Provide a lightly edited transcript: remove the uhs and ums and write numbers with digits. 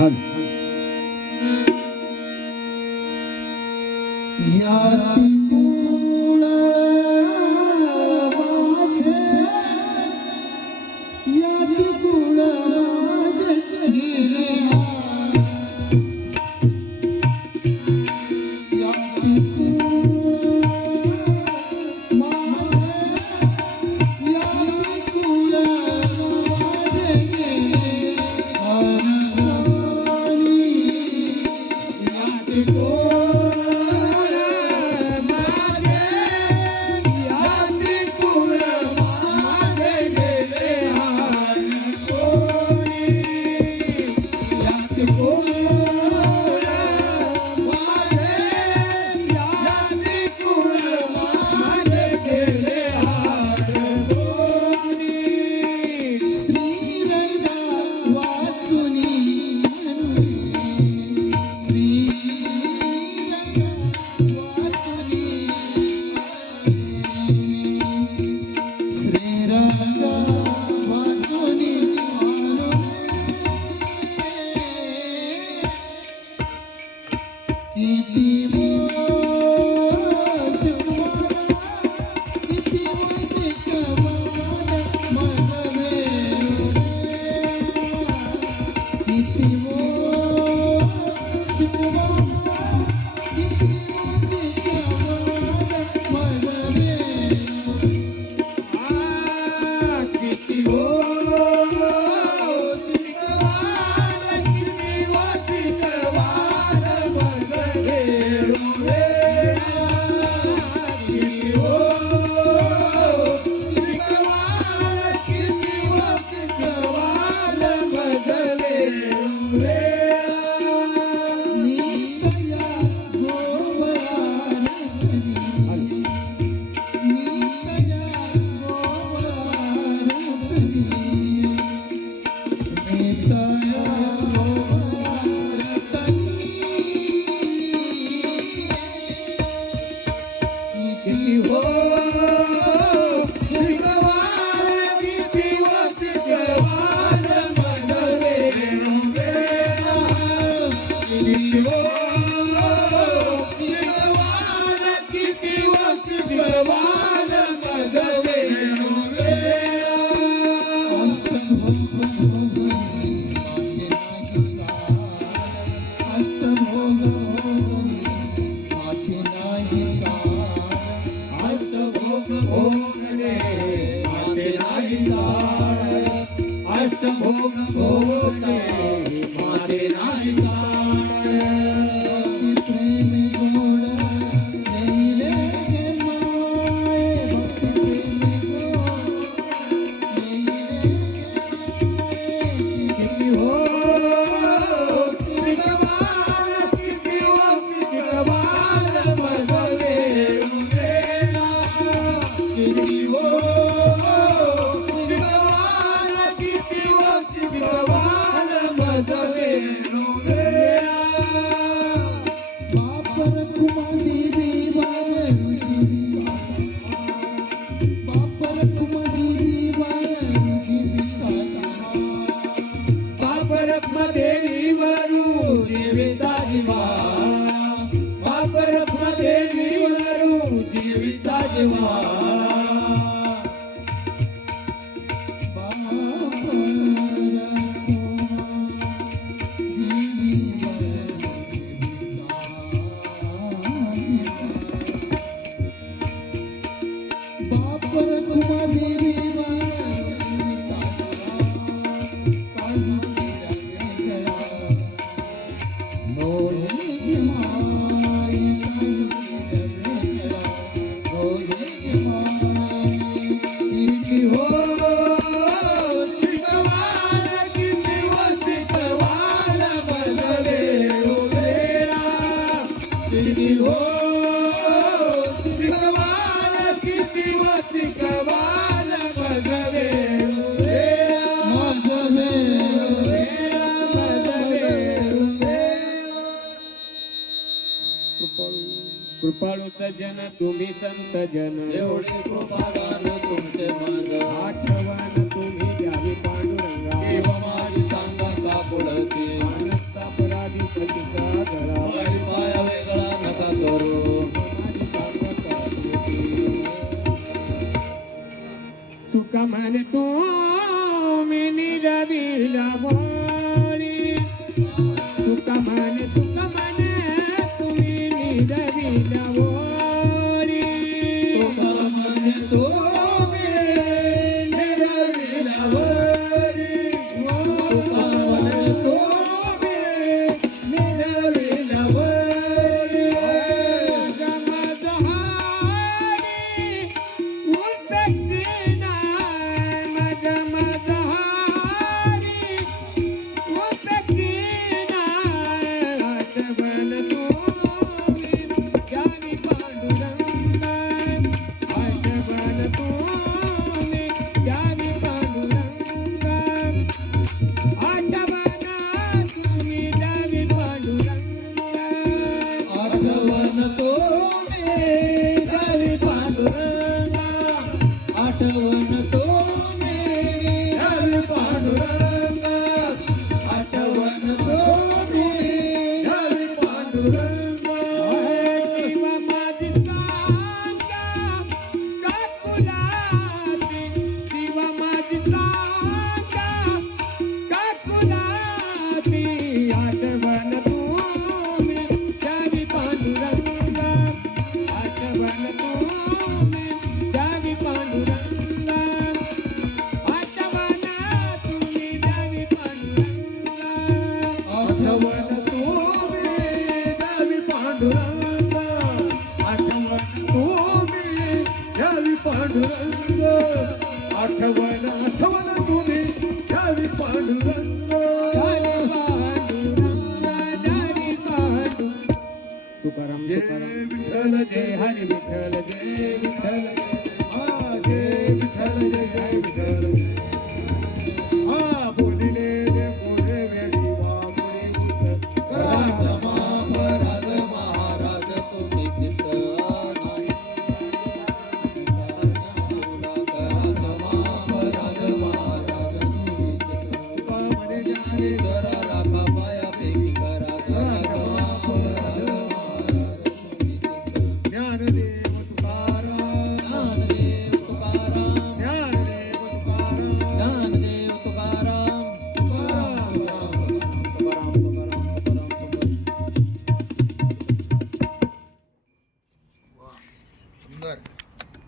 छान. याती कुळ माझे, याती कुळ माझे गेले याती कुळ माझे, याती कुळ माझे गेले याती कुळ कृपाळू सज्जन तुम्ही संत जन, एवढे कृपादान तुमचे माझ, आठवण तुम्ही द्यावी पांडुरंगा, देव माझी सांगा का पुढते, अनंत पांडुरंगा आठवण तुम्ही घ्यावी पांडुरंगा आठवण तुम्ही घ्यावी पांडुरंगा जीवा माझी सांगा काकुलाती जीवा माझी सांगा काकुलाती आठवण तुम्ही द्यावी पांडुरंगा आठवण तुम्ही द्यावी पांडुरंगा आठवण तुम्ही द्यावी पांडुरंगा आठवण तुम्ही द्यावी पांडुरंगा आठवण तुम्ही द्यावी पांडुरंगा आठवण तुम्ही द्यावी पांडुरंगा तुकाराम जय तुकाराम विठ्ठल जय हरी विठ्ठल जय विठ्ठल